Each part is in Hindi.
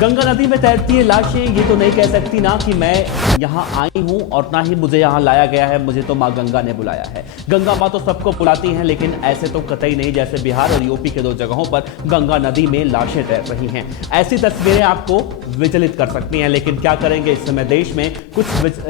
गंगा नदी में तैरती है लाशें, ये तो नहीं कह सकती ना कि मैं यहाँ आई हूँ और ना ही मुझे यहाँ लाया गया है, मुझे तो माँ गंगा ने बुलाया है। गंगा माँ तो सबको बुलाती हैं, लेकिन ऐसे तो कतई नहीं जैसे बिहार और यूपी के दो जगहों पर गंगा नदी में लाशें तैर रही हैं। ऐसी तस्वीरें आपको विचलित कर सकती हैं, लेकिन क्या करेंगे, इस समय देश में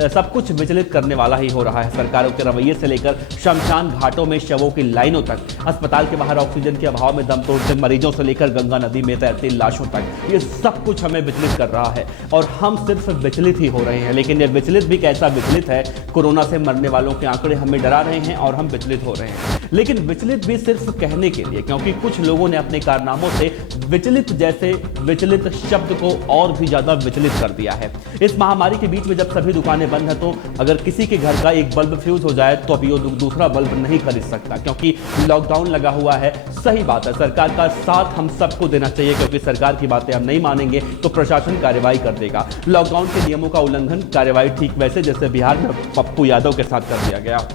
सब कुछ विचलित करने वाला ही हो रहा है। सरकारों के रवैये से लेकर शमशान घाटों में शवों की लाइनों तक, अस्पताल के बाहर ऑक्सीजन के अभाव में दम तोड़ते मरीजों से लेकर गंगा नदी में तैरती लाशों तक, ये सब कुछ हमें विचलित कर रहा है और हम सिर्फ विचलित ही हो रहे हैं। लेकिन ये विचलित भी कैसा विचलित है, कोरोना से मरने वालों के आंकड़े हमें डरा रहे हैं और हम विचलित हो रहे हैं। लेकिन विचलित भी सिर्फ कहने के लिए, क्योंकि कुछ लोगों ने अपने कारनामों से विचलित जैसे विचलित शब्द को और भी ज्यादा विचलित कर दिया है। इस महामारी के बीच में जब सभी दुकानें बंद है, तो अगर किसी के घर का एक बल्ब फ्यूज हो जाए तो अभी वो दूसरा बल्ब नहीं खरीद सकता, क्योंकि लॉकडाउन लगा हुआ है। सही बात है, सरकार का साथ हम सबको देना चाहिए, क्योंकि सरकार की बातें हम नहीं मानेंगे तो प्रशासन कार्रवाई कर देगा। लॉकडाउन के नियमों का उल्लंघन, कार्रवाई ठीक वैसे जैसे बिहार में पप्पू यादव के साथ कर दिया गया,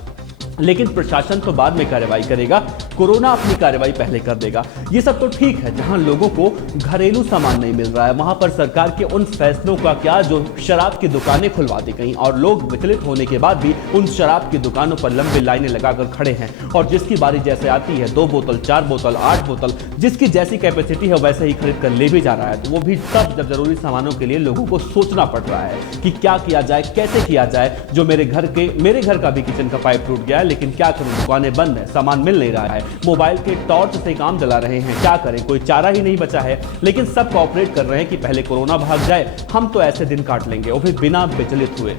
लेकिन प्रशासन तो बाद में कार्रवाई करेगा, कोरोना अपनी कार्रवाई पहले कर देगा। ये सब तो ठीक है, जहां लोगों को घरेलू सामान नहीं मिल रहा है वहां पर सरकार के उन फैसलों का क्या, जो शराब की दुकानें खुलवा दी गई और लोग विचलित होने के बाद भी उन शराब की दुकानों पर लंबी लाइनें लगाकर खड़े हैं और जिसकी बारी जैसे आती है 2 बोतल 4 बोतल 8 बोतल, जिसकी जैसी कैपेसिटी है वैसे ही खरीद कर ले भी जा रहा है। तो वो भी तब जब जरूरी सामानों के लिए लोगों को सोचना पड़ रहा है कि क्या किया जाए, कैसे किया जाए। जो मेरे घर का भी किचन का पाइप टूट गया है, लेकिन क्या करूं, दुकानें बंद है, सामान मिल नहीं रहा है, मोबाइल के टॉर्च से काम चला रहे हैं, क्या करें, कोई चारा ही नहीं बचा है। लेकिन सब कोऑपरेट कर रहे हैं कि पहले कोरोना भाग जाए, हम तो ऐसे दिन काट लेंगे, वो भी बिना विचलित हुए।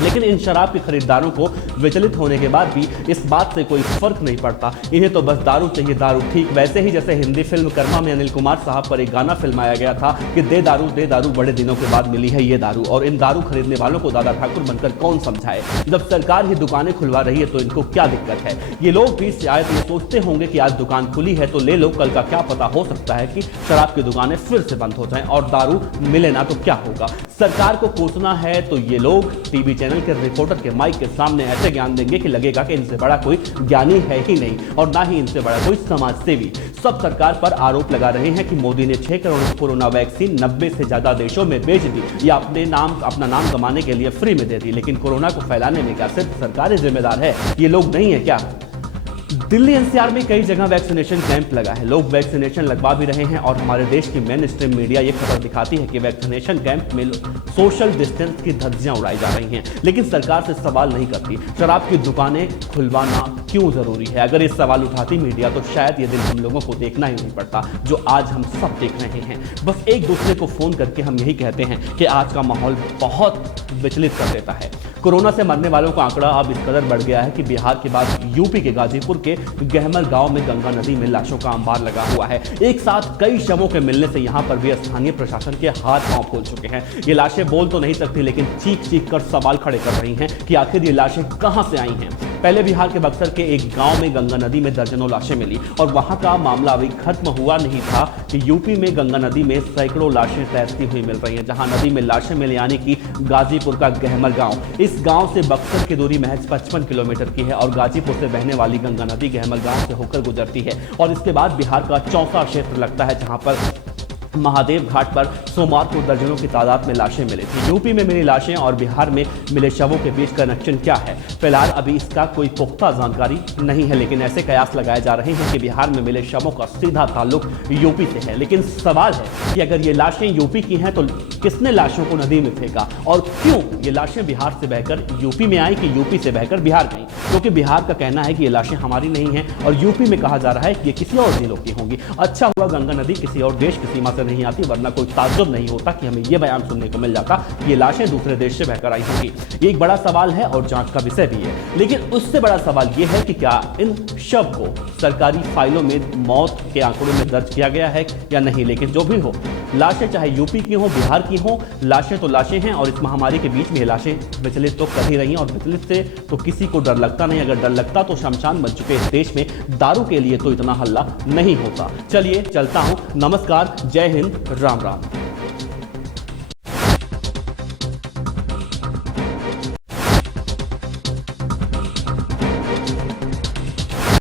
लेकिन इन शराब के खरीदारों को विचलित होने के बाद भी इस बात से कोई फर्क नहीं पड़ता, इन्हें तो बस दारू चाहिए, दारू। ठीक वैसे ही जैसे हिंदी फिल्म कर्मा में अनिल कुमार साहब पर एक गाना फिल्माया गया था कि दे दारू बड़े दिनों के बाद मिली है ये दारू, और इन दारू खरीदने वालों को दादा ठाकुर बनकर कौन समझाए। जब सरकार ही दुकानें खुलवा रही है तो इनको क्या दिक्कत है। ये लोग भी शायद ये सोचते होंगे कि आज दुकान खुली है तो ले लो, कल का क्या पता, हो सकता है कि शराब की दुकानें फिर से बंद हो जाएं और दारू मिले ना तो क्या होगा। सरकार को कोसना है तो ये लोग टीवी चैनल के रिपोर्टर के माइक के सामने ऐसे ज्ञान देंगे कि लगेगा कि इनसे बड़ा कोई ज्ञानी है ही नहीं और ना ही इनसे बड़ा कोई समाज सेवी। सब सरकार पर आरोप लगा रहे हैं कि मोदी ने 6 करोड़ कोरोना वैक्सीन 90 से ज्यादा देशों में बेच दी या अपना नाम कमाने के लिए फ्री में दे दी। लेकिन कोरोना को फैलाने में क्या सिर्फ सरकार ही जिम्मेदार है, ये लोग नहीं है क्या। दिल्ली एनसीआर में कई जगह वैक्सीनेशन कैंप लगा है, लोग वैक्सीनेशन लगवा भी रहे हैं और हमारे देश की मेन स्ट्रीम मीडिया ये खबर दिखाती है कि वैक्सीनेशन कैंप में सोशल डिस्टेंस की धज्जियां उड़ाई जा रही हैं। लेकिन सरकार से सवाल नहीं करती, शराब की दुकानें खुलवाना क्यों जरूरी है। अगर ये सवाल उठाती मीडिया तो शायद ये दिन हम लोगों को देखना ही नहीं पड़ता जो आज हम सब देख रहे हैं। बस एक दूसरे को फोन करके हम यही कहते हैं कि आज का माहौल बहुत विचलित कर देता है। कोरोना से मरने वालों का आंकड़ा अब इस कदर बढ़ गया है कि बिहार के बाद यूपी के गाजीपुर के गहमर गांव में गंगा नदी में लाशों का अंबार लगा हुआ है। एक साथ कई शवों के मिलने से यहां पर भी स्थानीय प्रशासन के हाथ पांव फूल चुके हैं। ये लाशें बोल तो नहीं सकती, लेकिन चीख कर सवाल खड़े कर रही हैं कि आखिर ये लाशें कहां से आई हैं। पहले बिहार के बक्सर के एक गांव में गंगा नदी में दर्जनों लाशें मिली और वहां का मामला अभी खत्म हुआ नहीं था कि यूपी में गंगा नदी में सैकड़ों लाशें तैरती हुई मिल रही हैं। जहां नदी में लाशें मिली, यानी कि गाजीपुर का गहमर गांव, इस गांव से बक्सर की दूरी महज 55 किलोमीटर की है और गाजीपुर से बहने वाली गंगा नदी गहमर गांव से होकर गुजरती है और इसके बाद बिहार का चौथा क्षेत्र लगता है, जहां पर महादेव घाट पर सोमवार को दर्जनों की तादाद में लाशें मिली थी। यूपी में मिली लाशें और बिहार में मिले शवों के बीच कनेक्शन क्या है, फिलहाल अभी इसका कोई पुख्ता जानकारी नहीं है, लेकिन ऐसे कयास लगाए जा रहे हैं कि बिहार में मिले शवों का सीधा ताल्लुक यूपी से है। लेकिन सवाल है कि अगर ये लाशें यूपी की हैं तो किसने लाशों को नदी में फेंका और क्यों ये लाशें बिहार से बहकर यूपी में आई कि यूपी से बहकर बिहार गई। क्योंकि बिहार का कहना है कि ये लाशें हमारी नहीं हैं और यूपी में कहा जा रहा है कि ये किसी और जिलों की होंगी। अच्छा हुआ गंगा नदी किसी और देश की सीमा से नहीं आती, वरना कोई ताज्जुब नहीं होता कि हमें यह बयान सुनने को मिल जाता कि ये लाशें दूसरे देश से बहकर आई होंगी। ये एक बड़ा सवाल है और जांच का विषय भी है। लेकिन उससे बड़ा सवाल यह है कि क्या इन शव को सरकारी फाइलों में मौत के आंकड़ों में दर्ज किया गया है या नहीं। लेकिन जो भी हो, लाशें चाहे यूपी की हो, बिहार की हो, लाशें तो लाशें हैं और इस महामारी के बीच में ये लाशें विचलित तो कर ही रही हैं और विचलित से तो किसी को डर लगता नहीं। अगर डर लगता तो शमशान बन चुके इस देश में दारू के लिए तो इतना हल्ला नहीं होता। चलिए चलता हूं, नमस्कार, जय हिंद, राम राम।